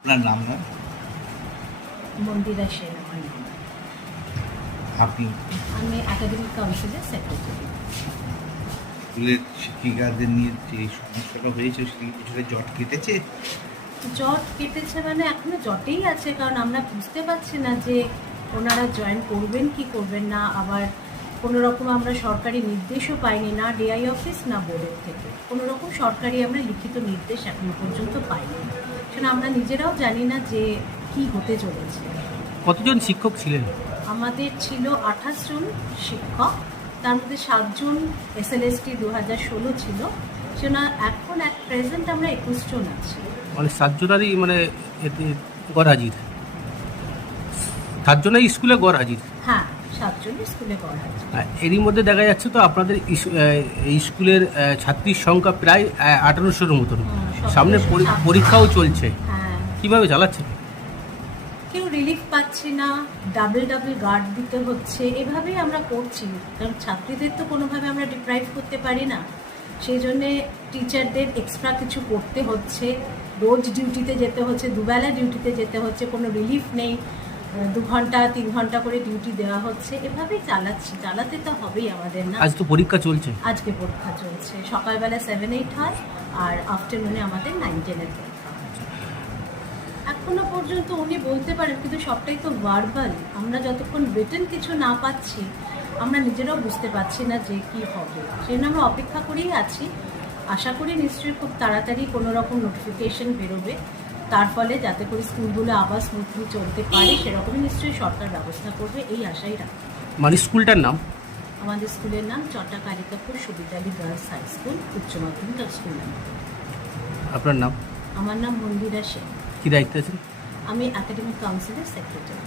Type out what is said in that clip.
আপনার নাম না মন্দিরা সেন নাম। আপনি আমি একাডেমিক কাউন্সিলের সেক্রেটারি স্কুলের শিক্ষিকাদের নিয়ে যে সমস্যাটা হয়েছে কিছুটা জট কেটেছে? জট কেটেছে মানে এখনও জটেই আছে কারণ আমরা বুঝতে পারছি না যে ওনারা জয়েন করবেন কি করবেন না। আবার কোনো রকম আমরা সরকারি নির্দেশও পাইনি না ডিআই অফিস না বোর্ডের থেকে। কোনো রকম সরকারি আমরা লিখিত নির্দেশ এখনও পর্যন্ত পাইনি। সেটা আমরা নিজেরাও জানি না যে কি হতে চলেছে। কতজন শিক্ষক ছিলেন? আমাদের ছিল আঠাশ জন শিক্ষক তার মধ্যে সাতজন এস এল এস টি দু হাজার ষোলো ছিল। সেটা এখন এক প্রেজেন্ট আমরা একুশ জন আছি। মানে সাতজনারই মানে গড় হাজির? সাতজনাই স্কুলে গড় হাজির? হ্যাঁ স্কুলে এরই মধ্যে দেখা যাচ্ছে তো আপনাদের স্কুলের ছাত্রীর সংখ্যা প্রায় আঠারোশোর মতন। সামনে কিছু পরীক্ষাও চলছে। হ্যাঁ। কীভাবে চালাচ্ছে কেউ রিলিফ পাচ্ছে না ডাবল ডাবল গার্ড দিতে হচ্ছে এভাবেই আমরা করছি। কারণ ছাত্রীদের তো কোনোভাবে আমরা ডিপ্রাইভ করতে পারি না। সেই জন্যে টিচারদের এক্সট্রা কিছু করতে হচ্ছে। রোজ ডিউটিতে যেতে হচ্ছে দুবেলা ডিউটিতে যেতে হচ্ছে কোনো রিলিফ নেই। দু ঘণ্টা তিন ঘণ্টা করে ডিউটি দেওয়া হচ্ছে। এভাবেই চালাচ্ছি। চালাতে তো হবেই আমাদের না? আজ তো পরীক্ষা চলছে। আজকে পরীক্ষা চলছে। সকালবেলা সেভেন এইট হয় আর আফটারনুনে আমাদের নাইন টেনের পরীক্ষা এখনও পর্যন্ত উনি বলতে পারেন কিন্তু সবটাই তো ভার্বাল আমরা যতক্ষণ রিটেন কিছু না পাচ্ছি আমরা নিজেরাও বুঝতে পারছি না যে কি হবে। সেই জন্য আমরা অপেক্ষা করেই আছি। আশা করি নিশ্চয়ই খুব তাড়াতাড়ি কোনো রকম নোটিফিকেশন বেরোবে। তার ফলে যাতে করে স্কুলগুলো আবার স্মুথলি চলতে পারে সেরকমই নিশ্চয়ই সরকার ব্যবস্থা করবে এই আশাই রাখি। মানে স্কুলটার নাম? আমাদের স্কুলের নাম চট্টা Kalikapur Subidali girls high school উচ্চ মাধ্যমিক স্কুল নাম। আপনার নাম? আমার নাম মন্দিরা সেন। কি দায়িত্ব আছেন? আমি একাডেমিক কাউন্সিলের সেক্রেটারি